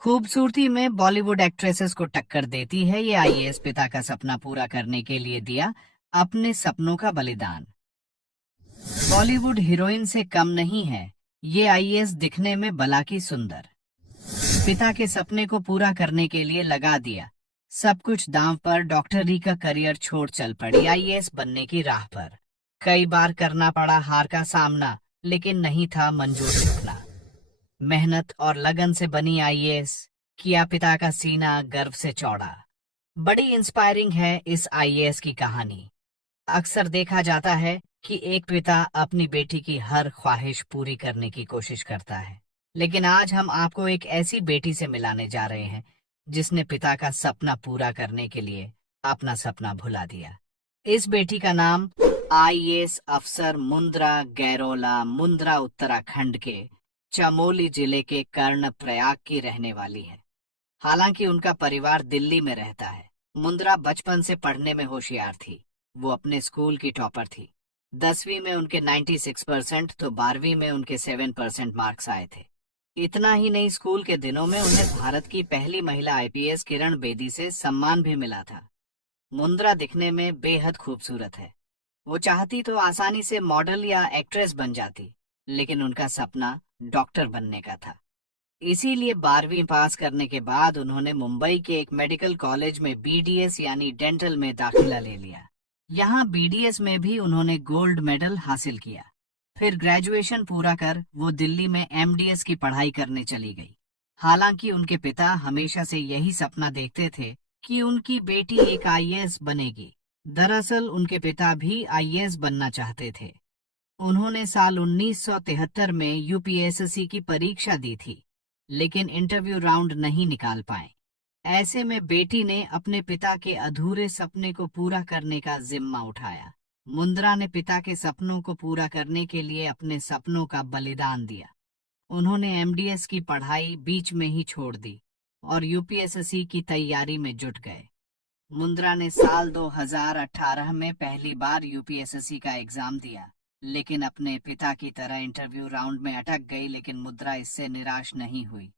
खूबसूरती में बॉलीवुड एक्ट्रेसेस को टक्कर देती है ये आईएएस। पिता का सपना पूरा करने के लिए दिया अपने सपनों का बलिदान। बॉलीवुड हीरोइन से कम नहीं है ये आईएएस, दिखने में भला की सुंदर। पिता के सपने को पूरा करने के लिए लगा दिया सब कुछ दांव पर। डॉक्टरी का करियर छोड़ चल पड़ी आईएएस बनने की राह पर। कई बार करना पड़ा हार का सामना, लेकिन नहीं था मंजूर झुकना। मेहनत और लगन से बनी आईएएस, किया पिता का सीना गर्व से चौड़ा। बड़ी इंस्पायरिंग है इस आईएएस की कहानी। अक्सर देखा जाता है कि एक पिता अपनी बेटी की हर ख्वाहिश पूरी करने की कोशिश करता है, लेकिन आज हम आपको एक ऐसी बेटी से मिलाने जा रहे हैं जिसने पिता का सपना पूरा करने के लिए अपना सपना भुला दिया। इस बेटी का नाम आईएएस अफसर मुंद्रा गैरोला। मुंद्रा उत्तराखंड के चमोली जिले के कर्णप्रयाग की रहने वाली है। हालांकि उनका परिवार दिल्ली में रहता है। मुंद्रा बचपन से पढ़ने में होशियार थी। वो अपने स्कूल की टॉपर थी। 10वीं में उनके 96% तो 12वीं में उनके 7% मार्क्स आए थे। इतना ही नहीं, स्कूल के दिनों में उन्हें भारत की पहली महिला आईपीएस किरण बेदी से सम्मान भी मिला था। मुंद्रा दिखने में बेहद खूबसूरत है। वो चाहती तो आसानी से मॉडल या एक्ट्रेस बन जाती, लेकिन उनका सपना डॉक्टर बनने का था। इसीलिए 12वीं पास करने के बाद उन्होंने मुंबई के एक मेडिकल कॉलेज में बीडीएस यानी डेंटल में दाखिला ले लिया। यहाँ बीडीएस में भी उन्होंने गोल्ड मेडल हासिल किया। फिर ग्रेजुएशन पूरा कर वो दिल्ली में एमडीएस की पढ़ाई करने चली गई। हालांकि उनके पिता हमेशा से यही सपना देखते थे कि उनकी बेटी एक आईएएस बनेगी। दरअसल उनके पिता भी आईएएस बनना चाहते थे। उन्होंने साल 1973 में यूपीएससी की परीक्षा दी थी, लेकिन इंटरव्यू राउंड नहीं निकाल पाए। ऐसे में बेटी ने अपने पिता के अधूरे सपने को पूरा करने का जिम्मा उठाया। मुंद्रा ने पिता के सपनों को पूरा करने के लिए अपने सपनों का बलिदान दिया। उन्होंने एमडीएस की पढ़ाई बीच में ही छोड़ दी और यूपीएससी की तैयारी में जुट गए। मुंद्रा ने साल 2018 में पहली बार यूपीएससी का एग्जाम दिया, लेकिन अपने पिता की तरह इंटरव्यू राउंड में अटक गई। लेकिन मुंद्रा इससे निराश नहीं हुई।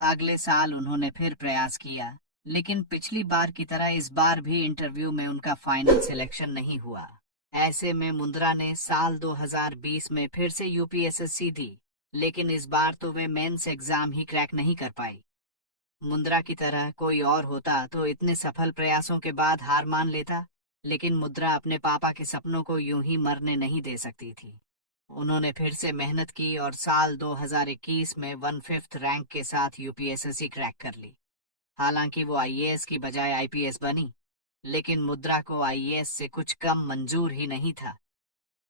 अगले साल उन्होंने फिर प्रयास किया, लेकिन पिछली बार की तरह इस बार भी इंटरव्यू में उनका फाइनल सिलेक्शन नहीं हुआ। ऐसे में मुंद्रा ने साल 2020 में फिर से यूपीएससी दी, लेकिन इस बार तो वे मेंस एग्जाम ही क्रैक नहीं कर पाई। मुंद्रा की तरह कोई और होता तो इतने सफल प्रयासों के बाद हार मान लेता, लेकिन मुंद्रा अपने पापा के सपनों को यूं ही मरने नहीं दे सकती थी। उन्होंने फिर से मेहनत की और साल 2021 में 1/5 रैंक के साथ यूपीएससी क्रैक कर ली। हालांकि वो आईएएस की बजाय आईपीएस बनी, लेकिन मुंद्रा को आईएएस से कुछ कम मंजूर ही नहीं था।